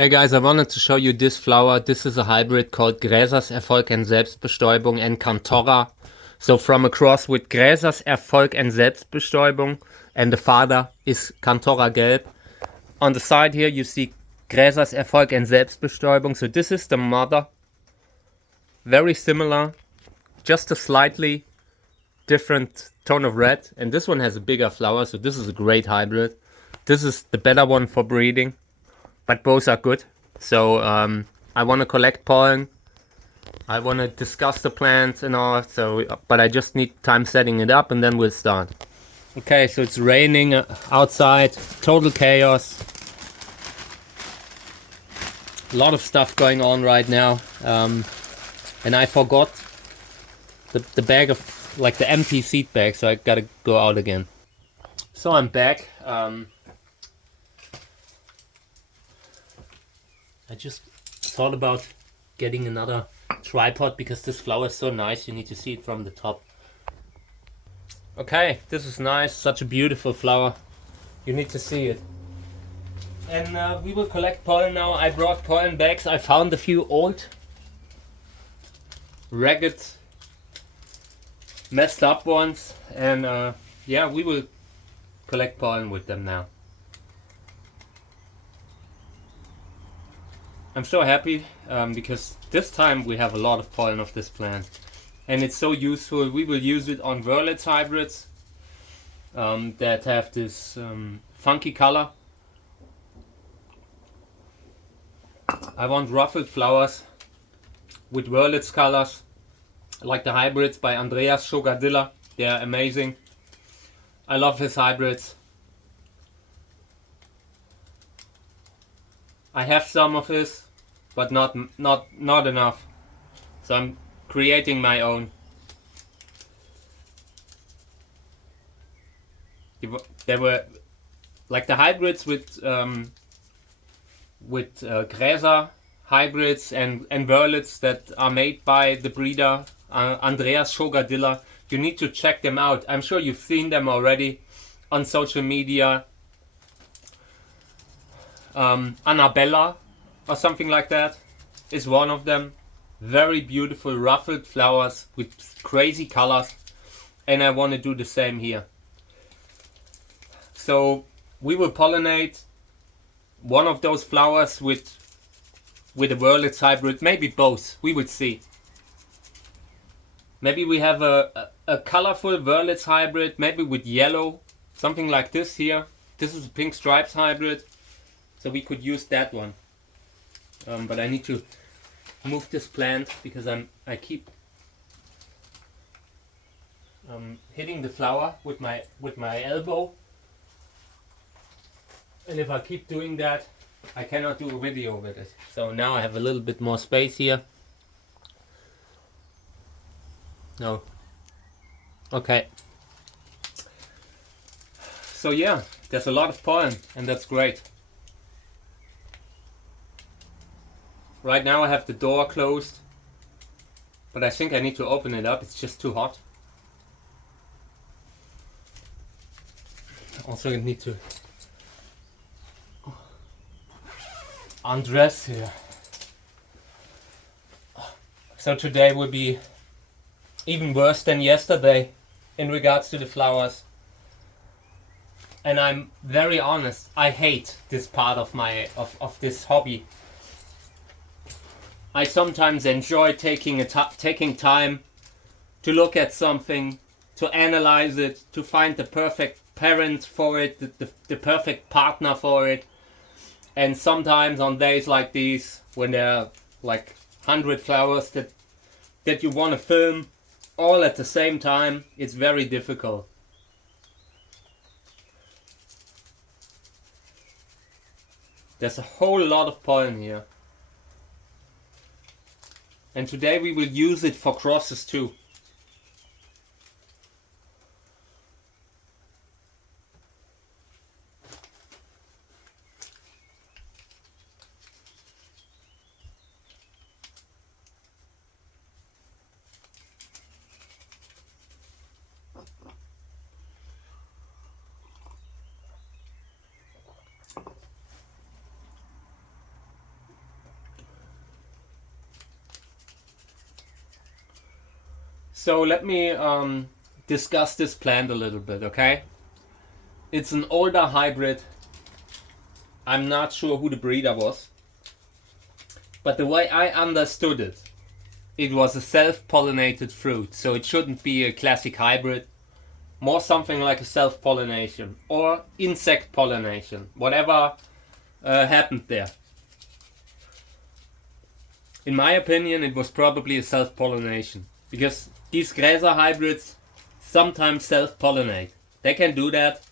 Hey guys, I wanted to show you this flower. This is a hybrid called Gräser Erfolg and Selbstbestäubung and Cantora. So from a cross with Gräser Erfolg and Selbstbestäubung, and the father is Cantora Gelb. On the side here you see Gräser Erfolg and Selbstbestäubung. So this is the mother. Very similar, just a slightly different tone of red. And this one has a bigger flower, so this is a great hybrid. This is the better one for breeding, but both are good. So I want to collect pollen. I want to discuss the plants and all. So, but I just need time setting it up, and then we'll start. Okay, so it's raining outside. Total chaos. A lot of stuff going on right now, and I forgot the bag of the empty seed bag, so I gotta go out again. So I'm back. I just thought about getting another tripod because this flower is so nice. You need to see it from the top. Okay, this is nice. Such a beautiful flower. You need to see it. And we will collect pollen now. I brought pollen bags. I found a few old, ragged, messed up ones. And yeah, we will collect pollen with them now. I'm so happy because this time we have a lot of pollen of this plant, and it's so useful. We will use it on Wurlitz hybrids that have this funky color. I want ruffled flowers with Wurlitz colors, like the hybrids by Andreas Shogadilla. They're amazing. I love his hybrids. I have some of his, but not enough. So I'm creating my own. They were like the hybrids with Gräser hybrids and Wurlitz that are made by the breeder Andreas Shogadilla. You need to check them out. I'm sure you've seen them already on social media. Annabella or something like that is one of them. Very beautiful ruffled flowers with crazy colors, and I want to do the same here. So we will pollinate one of those flowers with a Wurlitz hybrid, maybe both. We will see. Maybe we have a colorful Wurlitz hybrid, maybe with yellow, something like this here. This is a pink stripes hybrid. So we could use that one, but I need to move this plant because I keep hitting the flower with my elbow, and if I keep doing that, I cannot do a video with it. So now I have a little bit more space here. No. Okay. So yeah, there's a lot of pollen, and that's great. Right now I have the door closed, but I think I need to open it up. It's just too hot. Also, I need to undress here. So today will be even worse than yesterday in regards to the flowers. And I'm very honest, I hate this part of this hobby. I sometimes enjoy taking time to look at something, to analyze it, to find the perfect parent for it, the perfect partner for it. And sometimes on days like these, when there are like 100 flowers that you want to film all at the same time, it's very difficult. There's a whole lot of pollen here. And today we will use it for crosses too. So let me discuss this plant a little bit, okay? It's an older hybrid. I'm not sure who the breeder was. But the way I understood it, it was a self-pollinated fruit. So it shouldn't be a classic hybrid. More something like a self-pollination or insect pollination. Whatever happened there. In my opinion, it was probably a self-pollination. Because these Gräser hybrids sometimes self-pollinate. They can do that.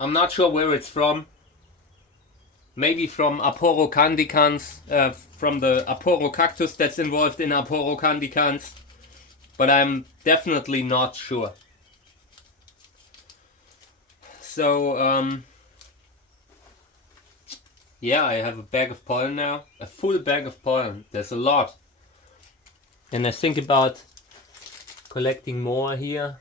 I'm not sure where it's from. Maybe from Aporo candicans, from the Aporo cactus that's involved in Aporo candicans. But I'm definitely not sure. So, yeah, I have a bag of pollen now. A full bag of pollen. There's a lot. And I think about collecting more here.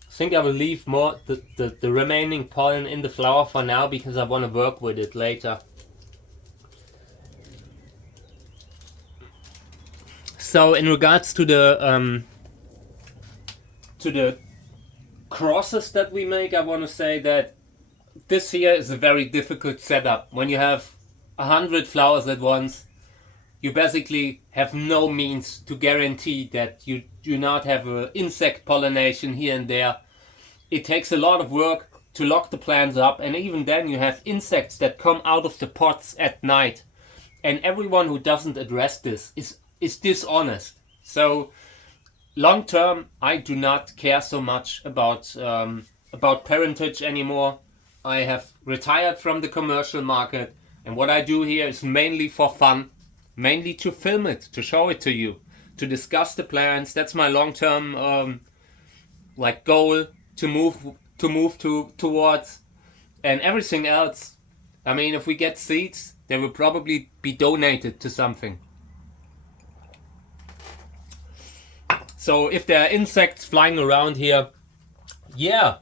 I think I will leave more the remaining pollen in the flower for now because I want to work with it later. So in regards to the crosses that we make, I want to say that this here is a very difficult setup. When you have 100 flowers at once, you basically have no means to guarantee that you do not have an insect pollination here and there. It takes a lot of work to lock the plants up, and even then you have insects that come out of the pots at night. And everyone who doesn't address this is dishonest. So long term, I do not care so much about parentage anymore. I have retired from the commercial market, and what I do here is mainly for fun, mainly to film it, to show it to you, to discuss the plants. That's my long term like goal to move towards, and everything else. I mean, if we get seeds, they will probably be donated to something. So if there are insects flying around here, yeah,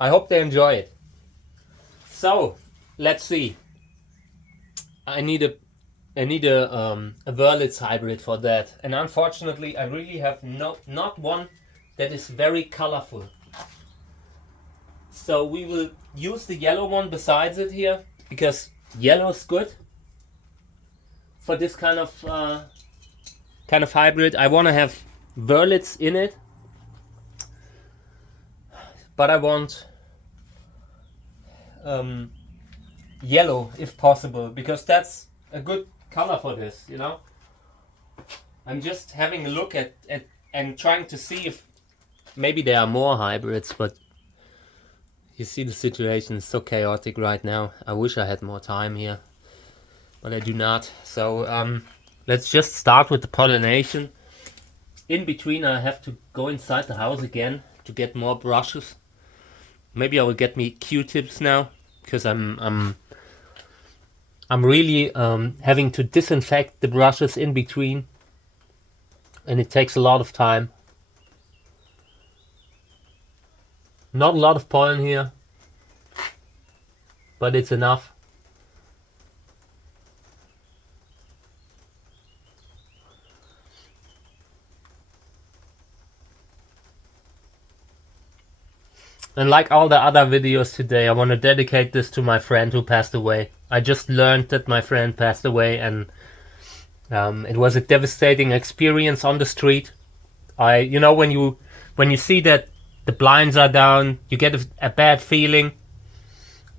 I hope they enjoy it. So let's see. I need a Wörlitz hybrid for that, and unfortunately, I really have not one that is very colorful. So we will use the yellow one besides it here, because yellow is good for this kind of hybrid. I want to have Wörlitz in it, but I want yellow if possible, because that's a good color for this, you know. I'm just having a look at and trying to see if maybe there are more hybrids, but you see the situation is so chaotic right now. I wish I had more time here, but I do not. So let's just start with the pollination. In between, I have to go inside the house again to get more brushes. Maybe I will get me Q-tips now, because I'm really having to disinfect the brushes in between, and it takes a lot of time. Not a lot of pollen here, but it's enough. And like all the other videos today, I want to dedicate this to my friend who passed away. I just learned that my friend passed away, and it was a devastating experience on the street. You know, when you see that the blinds are down, you get a bad feeling.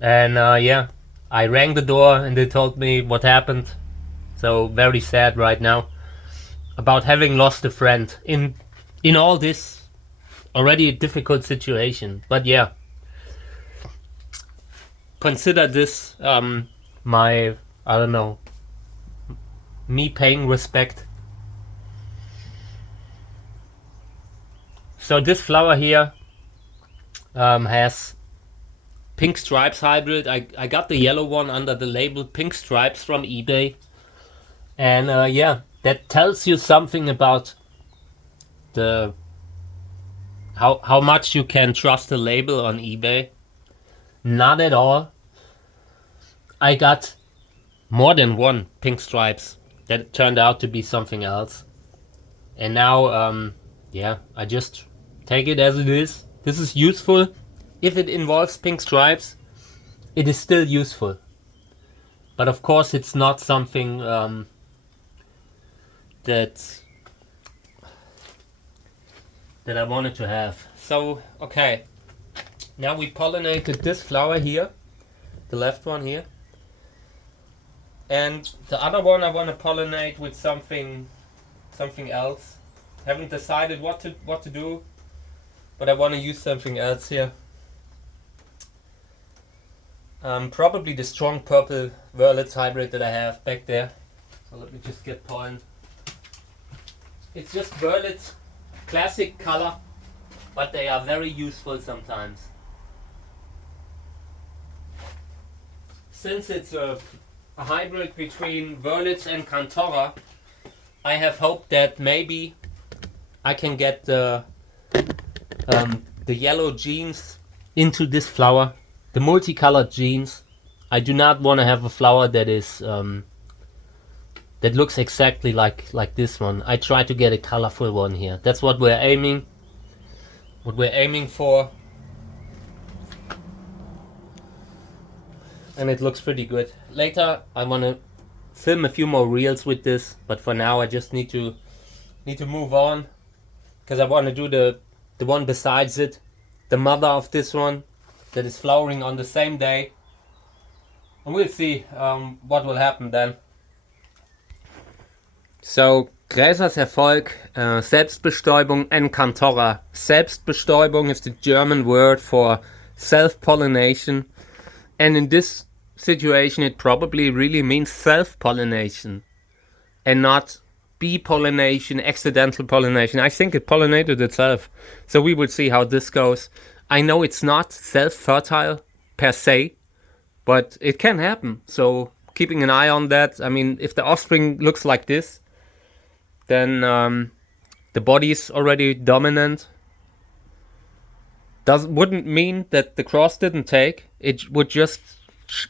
And yeah, I rang the door and they told me what happened. So very sad right now about having lost a friend in all this already a difficult situation. But yeah, consider this my, I don't know, me paying respect. So this flower here has Pink Stripes hybrid. I got the yellow one under the label Pink Stripes from eBay. And yeah, that tells you something about the how much you can trust a label on eBay? Not at all. I got more than one pink stripes that turned out to be something else. And now, yeah, I just take it as it is. This is useful. If it involves pink stripes, it is still useful. But of course, it's not something that I wanted to have. So, okay. Now we pollinated this flower here, the left one here. And the other one I want to pollinate with something else. Haven't decided what to do, but I want to use something else here. Probably the strong purple Wurlitz hybrid that I have back there. So let me just get pollen. It's just Wurlitz classic color, but they are very useful sometimes. Since it's a hybrid between Wurlitz and Cantora, I have hope that maybe I can get the yellow genes into this flower, the multicolored genes. I do not want to have a flower that is that looks exactly like this one. I try to get a colorful one here. That's what we're aiming for. And it looks pretty good. Later I want to film a few more reels with this, but for now I just need to move on, because I want to do the one besides it, the mother of this one that is flowering on the same day, and we'll see what will happen then. So Gräser Erfolg, Selbstbestäubung and Cantora. Selbstbestäubung is the German word for self-pollination, and in this situation it probably really means self-pollination and not bee pollination, accidental pollination. I think it pollinated itself, so we will see how this goes. I know it's not self-fertile per se, but it can happen, so keeping an eye on that. I mean, if the offspring looks like this, then the body is already dominant. Wouldn't mean that the cross didn't take. It would just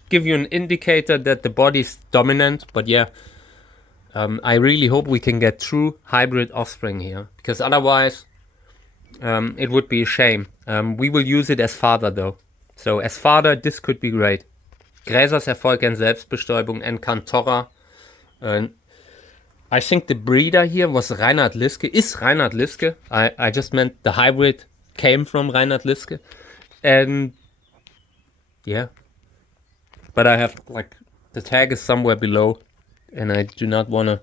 give you an indicator that the body is dominant. But yeah, I really hope we can get true hybrid offspring here, because otherwise it would be a shame. We will use it as father though. So as father, this could be great. Gräser Erfolg and Selbstbestäubung and Cantora. I think the breeder here was Reinhard Liske. Is Reinhard Liske. I just meant the hybrid came from Reinhard Liske. And yeah. But I have, like, the tag is somewhere below, and I do not want to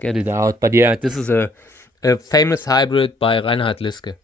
get it out. But yeah, this is a famous hybrid by Reinhard Liske.